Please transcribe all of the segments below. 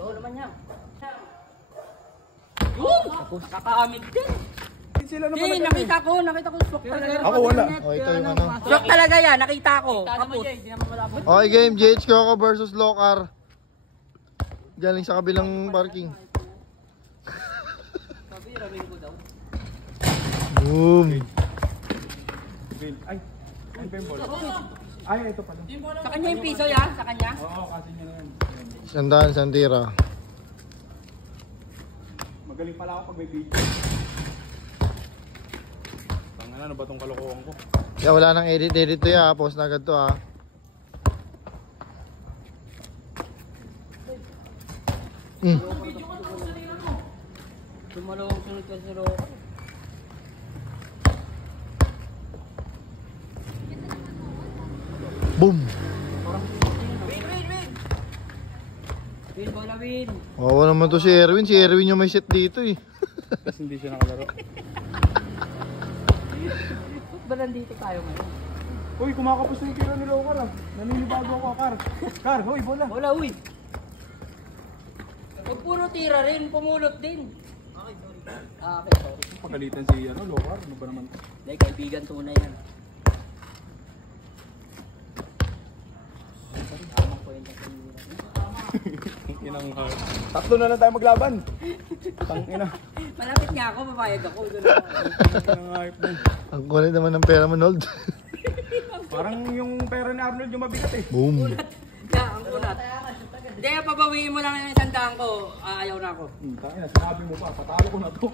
Oo naman yan. Yun! Nakaamig din. Hindi, nakita ko swak talaga. Ako wala. Oh, ito yung ano. Swak talaga yan, nakita ko. Kaput. Okay, game. JH Coco versus Lokar. Galing sa kabilang parking. Sabi, ramin ko daw. Boom. Ay, ano ba yung bola? Ay, ito pala. Sa kanya yung piso ya? Sa kanya? Oo, kasi nyo na yan. Sandaan, sandira. Magaling pala ako pag may video. Tangina, ano ba tong kalokohan ko? Kaya wala nang edit to ya. Post na agad to ha. Tumalawang sunod ka si Roko. Boom. Win, bola win. Wawa naman to si Erwin. Si Erwin yung may set dito eh. Tapos hindi siya nakalaro. Ba't ba nandito tayo ngayon? Uy, kumakapos na yung tira ni Lokar ah. Naninibago ako, Kar. Kar, uy, bola. Bola, uy. Huwag puro tira rin, pumulot din. Okay, sorry. Pagalitan si Lokar, ano ba naman? Dahil kaibigan tunay yan. Tamang point at Inang tatlo na lang tayo maglaban. Tangina. malapit nga ako, papayag ako. Ang hype na. Ang kulit naman ng pera mo, Nold. Parang yung pera ni Arnold yung mabigat eh. Boom. Kaya, ang kunat. Hindi, pabawiin mo lang yung isandaan ko. Ayaw na ako. Tangina, sinabi mo pa, patalo ko na to.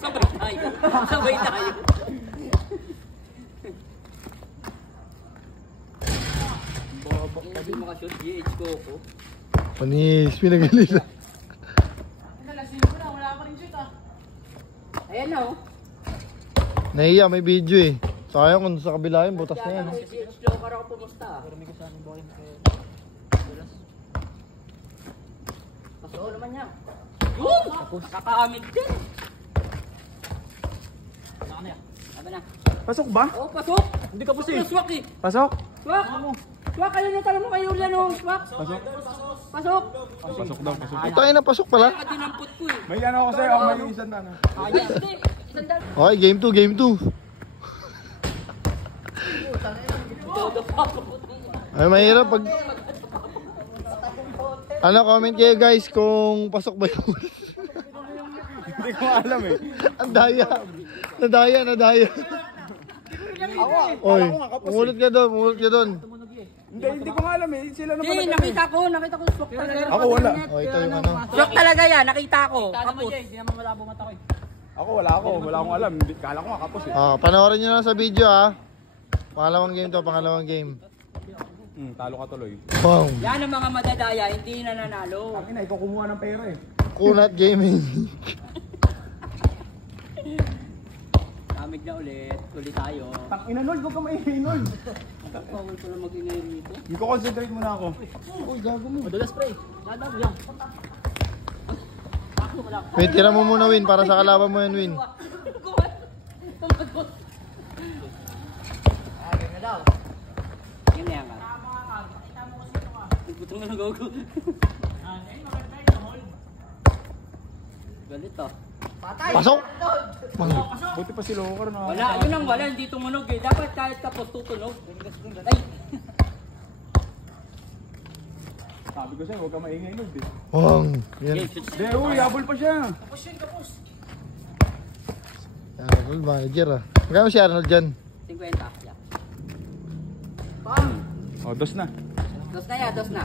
Sabay tayo. Sabay tayo. Hindi mo ka-shoot, GH Coco. Panis, pinagalila. Ayan na oh. Nahiya, may video eh. Sayang kung sa kabila yun, butas na yan. Si GH Lokar ako pumusta. Oo naman yan. Yun! Nakaamig din. Sabi na. Pasok ba? Oo, pasok. Hindi ka pusi. Swak eh. Pasok? Swak. Swak, kayo na tala mo kayo ulan oh. Swak. Pasok? Pasok. Pasok daw, pasok. Ito ay napasok pala. Kaya ka dinampot ko eh. May ano ako sa'yo, may isang na. Ay, hindi. Sandal. Okay, game 2, game 2. Todo pa ako. Ay, mahirap pag... Ano, comment kayo guys kung pasok ba yun. Hindi ko alam eh. Ang daya. Nadaya. Oy, umulot ka doon. Hindi ko nga alam eh. Sila na Hindi, pala. nakita ko swak talaga. Ako wala. Oh, ito yung ano. Swak talaga yan, nakita ko. Kaput. Ako wala akong alam. Kala ko nga kapos eh. Panoorin nyo lang sa video ha. Pangalawang game. Talo ka tuloy. Boom. Yan ang mga madadaya, hindi na nanalo. Tangina, ikaw kumuha ng pera eh. Kunat Gaming. Kamig na ulit tayo. Tangina, Nold, huwag ka maingay, Nold. Bawal ko na mag-ingay rito. Hindi ko concentrate muna ako. Uy, gago mo. Madulas pre. Ladab yan. Wait, tira mo muna Win para sa kalaban mo yan Win. Yun na yan ka. Butong na gogo. Galit oh. Pasok! Buti pa si Lokar na. Wala, yun ang wala, hindi tumunog eh. Dapat kahit kapos tutunog. Ay! Sabi ko sa'yo, huwag ka maingay, Nold eh. Wang. Yan. Hindi, uy, habol pa siya. Arnold manager ah. Magkano si Arnold dyan? 50. Yeah. Bang! Oh, dos na. Dos na yan, dos na.